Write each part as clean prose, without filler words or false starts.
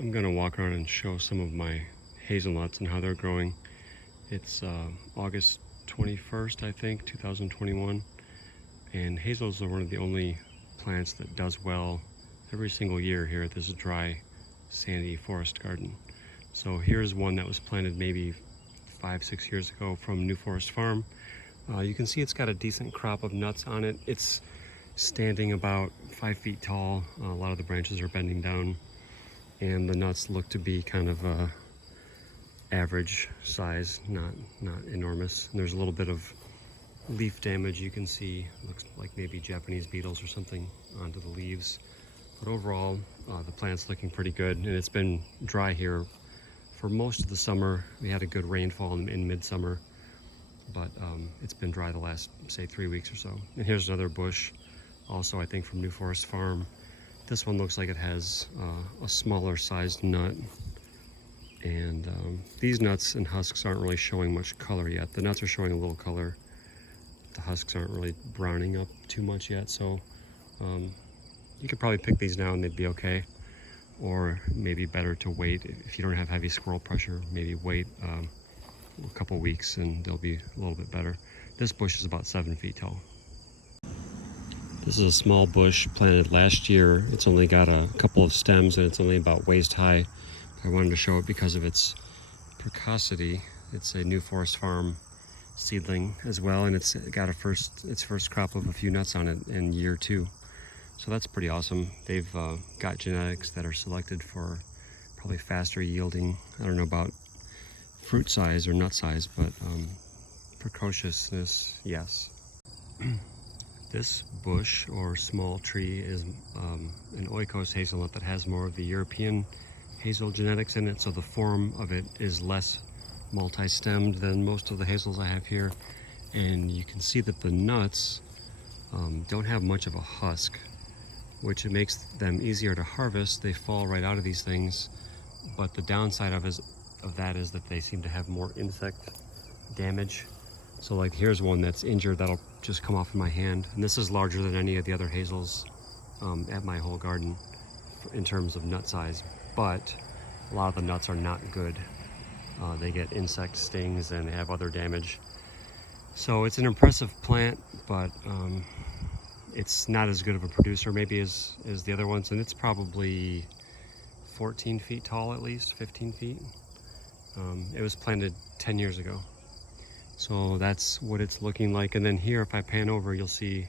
I'm going to walk around and show some of my hazelnuts and how they're growing. It's August 21st, I think, 2021, and hazels are one of the only plants that does well every single year here at this dry, sandy forest garden. So here's one that was planted maybe 5-6 years ago from New Forest Farm. You can see it's got a decent crop of nuts on it. It's standing about 5 feet tall. A lot of the branches are bending down, and the nuts look to be kind of average size, not enormous. And there's a little bit of leaf damage you can see. Looks like maybe Japanese beetles or something onto the leaves. But overall, the plant's looking pretty good, and it's been dry here for most of the summer. We had a good rainfall in midsummer, but it's been dry the last, say, 3 weeks or so. And here's another bush, also I think from New Forest Farm. This one looks like it has a smaller sized nut, and these nuts and husks aren't really showing much color yet. The nuts are showing a little color. The husks aren't really browning up too much yet, so you could probably pick these now and they'd be okay. Or maybe better to wait if you don't have heavy squirrel pressure. Maybe wait a couple weeks and they'll be a little bit better. This bush is about 7 feet tall. This is a small bush planted last year. It's only got a couple of stems and it's only about waist high. I wanted to show it because of its precocity. It's a New Forest Farm seedling as well, and it's got its first crop of a few nuts on it in year 2. So that's pretty awesome. They've got genetics that are selected for probably faster yielding. I don't know about fruit size or nut size, but precociousness, yes. This bush or small tree is an oikos hazelnut that has more of the European hazel genetics in it, so the form of it is less multi-stemmed than most of the hazels I have here. And you can see that the nuts don't have much of a husk, which makes them easier to harvest. They fall right out of these things, but the downside of that is that they seem to have more insect damage. So like here's one that's injured that'll just come off in my hand, and this is larger than any of the other hazels at my whole garden in terms of nut size, but a lot of the nuts are not good. They get insect stings and have other damage. So it's an impressive plant, but it's not as good of a producer maybe as the other ones, and it's probably 14 feet tall, at least 15 feet. It was planted 10 years ago. So that's what it's looking like. And then here, if I pan over, you'll see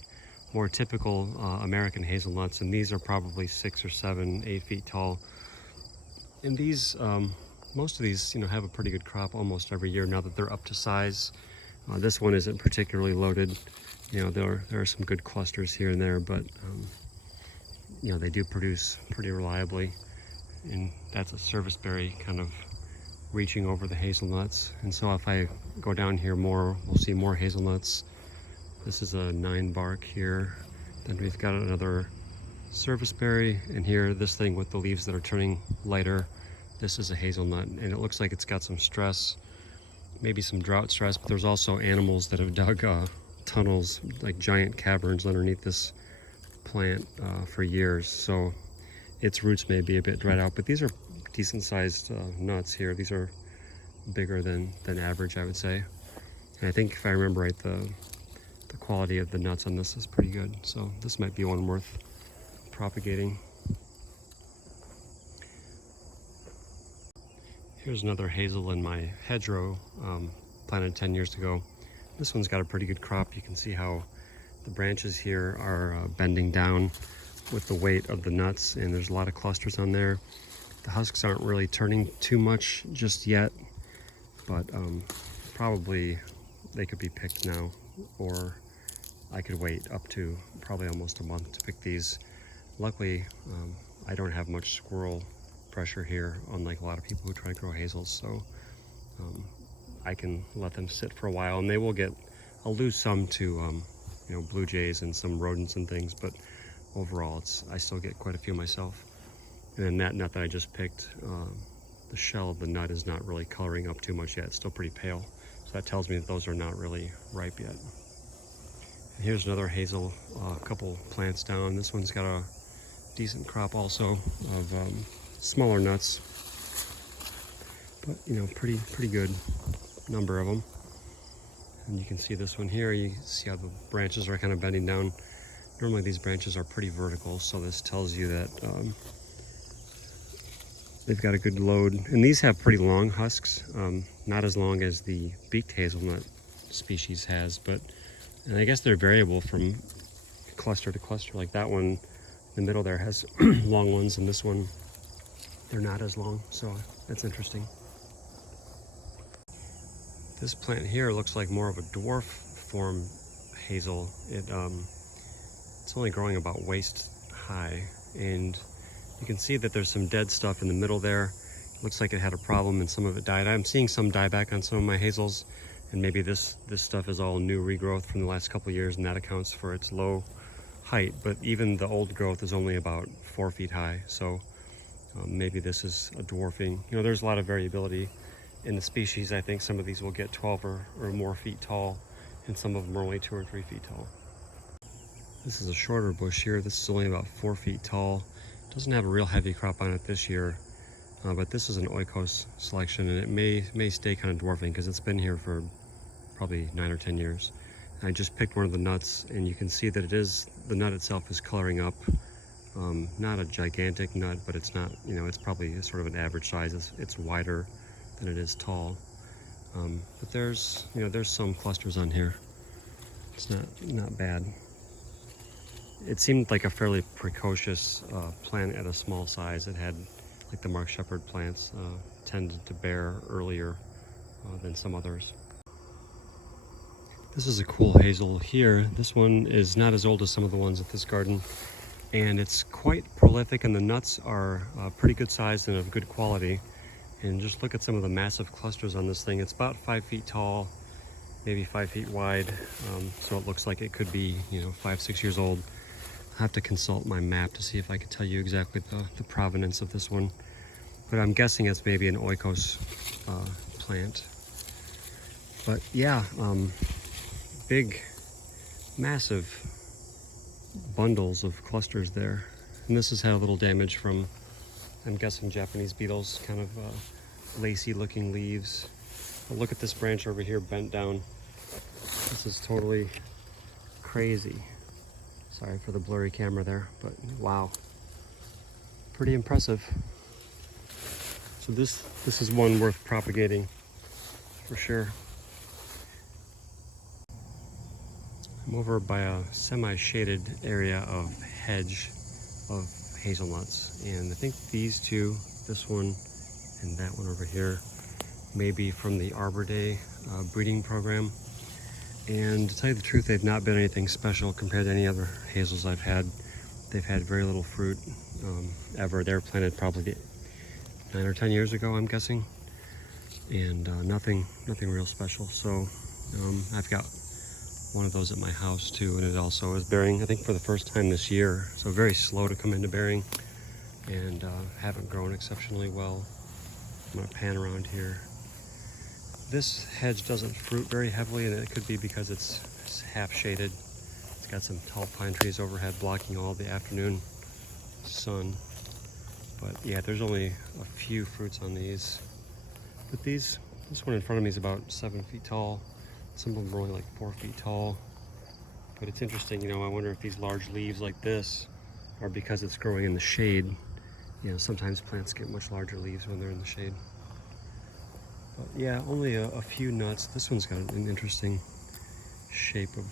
more typical American hazelnuts, and these are probably 6 or 7, 8 feet tall. And these, most of these, have a pretty good crop almost every year now that they're up to size. This one isn't particularly loaded. There are some good clusters here and there, but they do produce pretty reliably. And that's a service berry kind of reaching over the hazelnuts. And so if I go down here more, we'll see more hazelnuts. This is a 9 bark here. Then we've got another service berry, and here this thing with the leaves that are turning lighter, this is a hazelnut, and it looks like it's got some stress, maybe some drought stress, but there's also animals that have dug tunnels, like giant caverns underneath this plant for years, so its roots may be a bit dried out. But these are decent sized nuts here. These are bigger than average, I would say. And I think if I remember right, the quality of the nuts on this is pretty good, so this might be one worth propagating. Here's another hazel in my hedgerow, planted 10 years ago. This one's got a pretty good crop. You can see how the branches here are bending down with the weight of the nuts, and there's a lot of clusters on there. The husks aren't really turning too much just yet, but probably they could be picked now, or I could wait up to probably almost a month to pick these. Luckily, I don't have much squirrel pressure here, unlike a lot of people who try to grow hazels, so I can let them sit for a while, and I'll lose some to blue jays and some rodents and things, but overall I still get quite a few myself. And then that nut that I just picked, the shell of the nut is not really coloring up too much yet. It's still pretty pale, so that tells me that those are not really ripe yet. And here's another hazel, a couple plants down. This one's got a decent crop also of smaller nuts, but you know, pretty good number of them. And you can see this one here, you see how the branches are kind of bending down. Normally these branches are pretty vertical, so this tells you that they've got a good load. And these have pretty long husks, not as long as the beaked hazelnut species has, and I guess they're variable from cluster to cluster. Like that one in the middle there has long ones, and this one, they're not as long, so that's interesting. This plant here looks like more of a dwarf form hazel. It's only growing about waist high, and you can see that there's some dead stuff in the middle there. Looks like it had a problem and some of it died. I'm seeing some dieback on some of my hazels, and maybe this stuff is all new regrowth from the last couple of years, and that accounts for its low height. But even the old growth is only about 4 feet high, so maybe this is a dwarfing. You know, there's a lot of variability in the species. I think some of these will get 12 or more feet tall, and some of them are only 2 or 3 feet tall. This is a shorter bush here. This is only about 4 feet tall. Doesn't have a real heavy crop on it this year, but this is an oikos selection, and it may stay kind of dwarfing because it's been here for probably 9 or 10 years. I just picked one of the nuts, and you can see that the nut itself is coloring up. Not a gigantic nut, but it's not, you know, it's probably sort of an average size. It's wider than it is tall. But there's some clusters on here. It's not bad. It seemed like a fairly precocious plant at a small size. It had, like the Mark Shepherd plants, tended to bear earlier than some others. This is a cool hazel here. This one is not as old as some of the ones at this garden, and it's quite prolific, and the nuts are pretty good size and of good quality. And just look at some of the massive clusters on this thing. It's about 5 feet tall, maybe 5 feet wide, so it looks like it could be, you know, 5-6 years old. I have to consult my map to see if I can tell you exactly the provenance of this one, but I'm guessing it's maybe an oikos plant. But yeah, big, massive bundles of clusters there, and this has had a little damage from, I'm guessing, Japanese beetles, kind of lacy looking leaves. But look at this branch over here bent down. This is totally crazy. Sorry for the blurry camera there, but wow, pretty impressive. So this is one worth propagating for sure. I'm over by a semi-shaded area of hedge of hazelnuts, and I think these two, this one and that one over here, may be from the Arbor Day breeding program. And to tell you the truth, they've not been anything special compared to any other hazels I've had. They've had very little fruit ever. They were planted probably 9 or 10 years ago, I'm guessing, and nothing real special. So I've got one of those at my house too, and it also is bearing, I think, for the first time this year. So very slow to come into bearing, and haven't grown exceptionally well. I'm gonna pan around here. This hedge doesn't fruit very heavily, and it could be because it's half shaded. It's got some tall pine trees overhead blocking all the afternoon sun. But yeah, there's only a few fruits on these. But this one in front of me is about 7 feet tall. Some of them are only like 4 feet tall. But it's interesting, you know, I wonder if these large leaves like this are because it's growing in the shade. You know, sometimes plants get much larger leaves when they're in the shade. But yeah, only a few nuts. This one's got an interesting shape of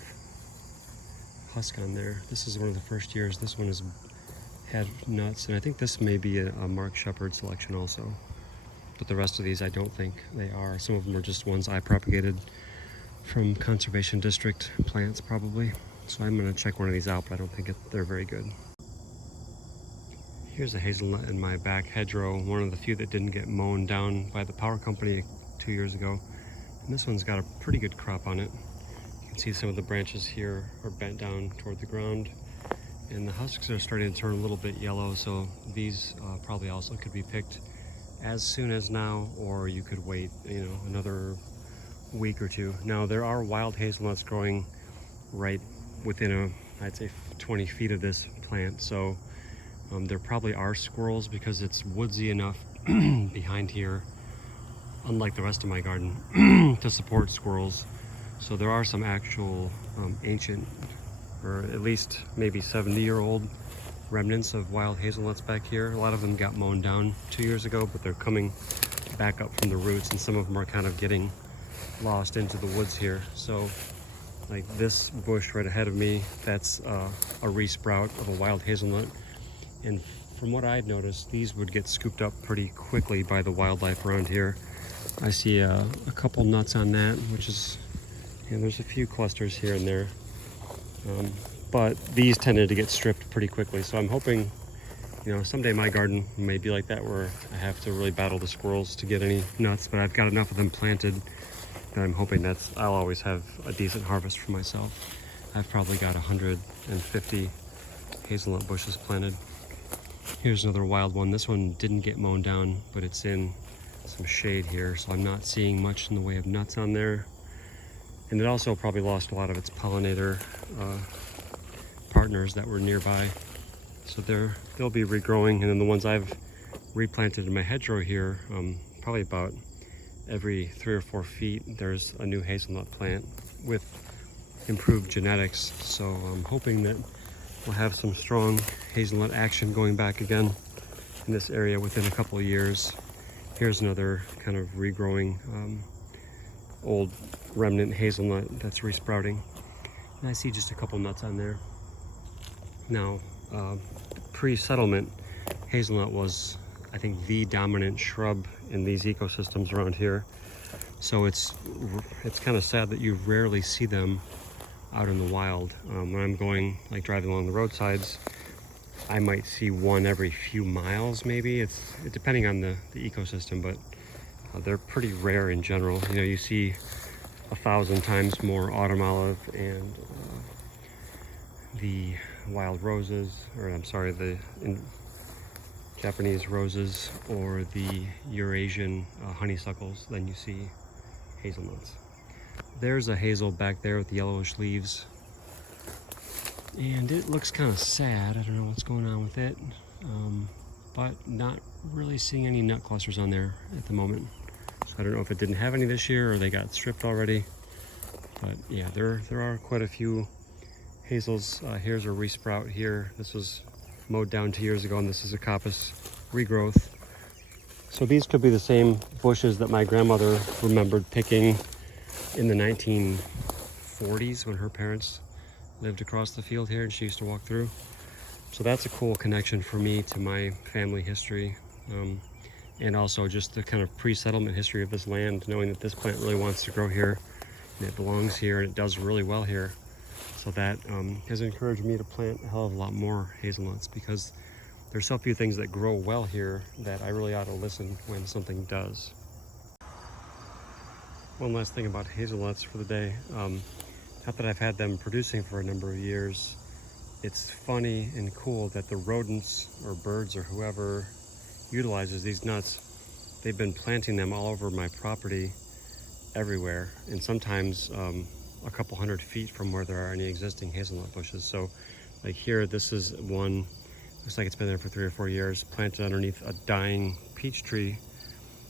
husk on there. This is one of the first years this one has had nuts, and I think this may be a Mark Shepherd selection also. But the rest of these I don't think they are. Some of them are just ones I propagated from conservation district plants probably. So I'm gonna check one of these out, but I don't think they're very good. Here's a hazelnut in my back hedgerow, one of the few that didn't get mown down by the power company 2 years ago. And this one's got a pretty good crop on it. You can see some of the branches here are bent down toward the ground, and the husks are starting to turn a little bit yellow, so these probably also could be picked as soon as now, or you could wait, you know, another week or two. Now there are wild hazelnuts growing right within I'd say 20 feet of this plant, so There probably are squirrels because it's woodsy enough behind here, unlike the rest of my garden, to support squirrels. So there are some actual ancient, or at least maybe 70-year-old remnants of wild hazelnuts back here. A lot of them got mown down 2 years ago, but they're coming back up from the roots, and some of them are kind of getting lost into the woods here. So like this bush right ahead of me, that's a resprout of a wild hazelnut. And from what I'd noticed, these would get scooped up pretty quickly by the wildlife around here. I see a couple nuts on that, which is, there's a few clusters here and there. But these tended to get stripped pretty quickly. So I'm hoping, someday my garden may be like that, where I have to really battle the squirrels to get any nuts, but I've got enough of them planted that I'm hoping I'll always have a decent harvest for myself. I've probably got 150 hazelnut bushes planted. Here's another wild one. This one didn't get mown down, but it's in some shade here, so I'm not seeing much in the way of nuts on there. And it also probably lost a lot of its pollinator partners that were nearby. So they'll be regrowing. And then the ones I've replanted in my hedgerow here, probably about every 3 or 4 feet, there's a new hazelnut plant with improved genetics. So I'm hoping that we'll have some strong hazelnut action going back again in this area within a couple of years. Here's another kind of regrowing old remnant hazelnut that's resprouting. And I see just a couple nuts on there. Now, pre-settlement, hazelnut was, I think, the dominant shrub in these ecosystems around here. So it's kind of sad that you rarely see them out in the wild. When I'm going, like driving along the roadsides, I might see one every few miles, maybe. It's depending on the ecosystem, but they're pretty rare in general. You see 1,000 times more autumn olive and the wild roses, or I'm sorry, the Japanese roses or the Eurasian honeysuckles than you see hazelnuts. There's a hazel back there with the yellowish leaves, and it looks kind of sad. I don't know what's going on with it, but not really seeing any nut clusters on there at the moment. So I don't know if it didn't have any this year or they got stripped already. But yeah, there are quite a few hazels. Here's a resprout here. This was mowed down 2 years ago, and this is a coppice regrowth. So these could be the same bushes that my grandmother remembered picking in the 1940s when her parents lived across the field here and she used to walk through. So that's a cool connection for me to my family history, and also just the kind of pre-settlement history of this land, knowing that this plant really wants to grow here and it belongs here and it does really well here. So that has encouraged me to plant a hell of a lot more hazelnuts, because there's so few things that grow well here that I really ought to listen when something does. One last thing about hazelnuts for the day. Not that I've had them producing for a number of years. It's funny and cool that the rodents or birds or whoever utilizes these nuts, they've been planting them all over my property everywhere, and sometimes a couple 100 feet from where there are any existing hazelnut bushes. So like here, this is one, looks like it's been there for 3 or 4 years, planted underneath a dying peach tree.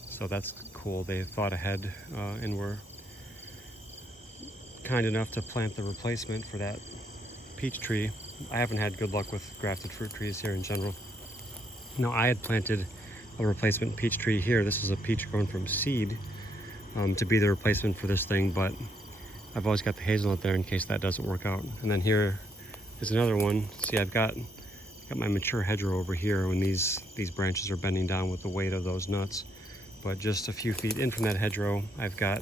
So that's cool. They thought ahead and were kind enough to plant the replacement for that peach tree. I haven't had good luck with grafted fruit trees here in general. No, I had planted a replacement peach tree here. This is a peach grown from seed to be the replacement for this thing, but I've always got the hazelnut there in case that doesn't work out. And then here is another one. See, I've got my mature hedgerow over here when these branches are bending down with the weight of those nuts. But just a few feet in from that hedgerow, I've got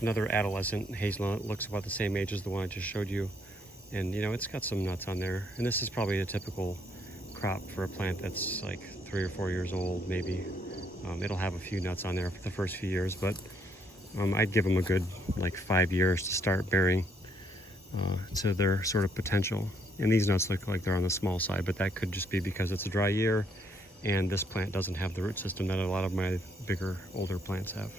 another adolescent hazelnut. It looks about the same age as the one I just showed you. And it's got some nuts on there. And this is probably a typical crop for a plant that's like 3 or 4 years old, maybe. It'll have a few nuts on there for the first few years, but I'd give them a good 5 years to start bearing to their sort of potential. And these nuts look like they're on the small side, but that could just be because it's a dry year and this plant doesn't have the root system that a lot of my bigger, older plants have.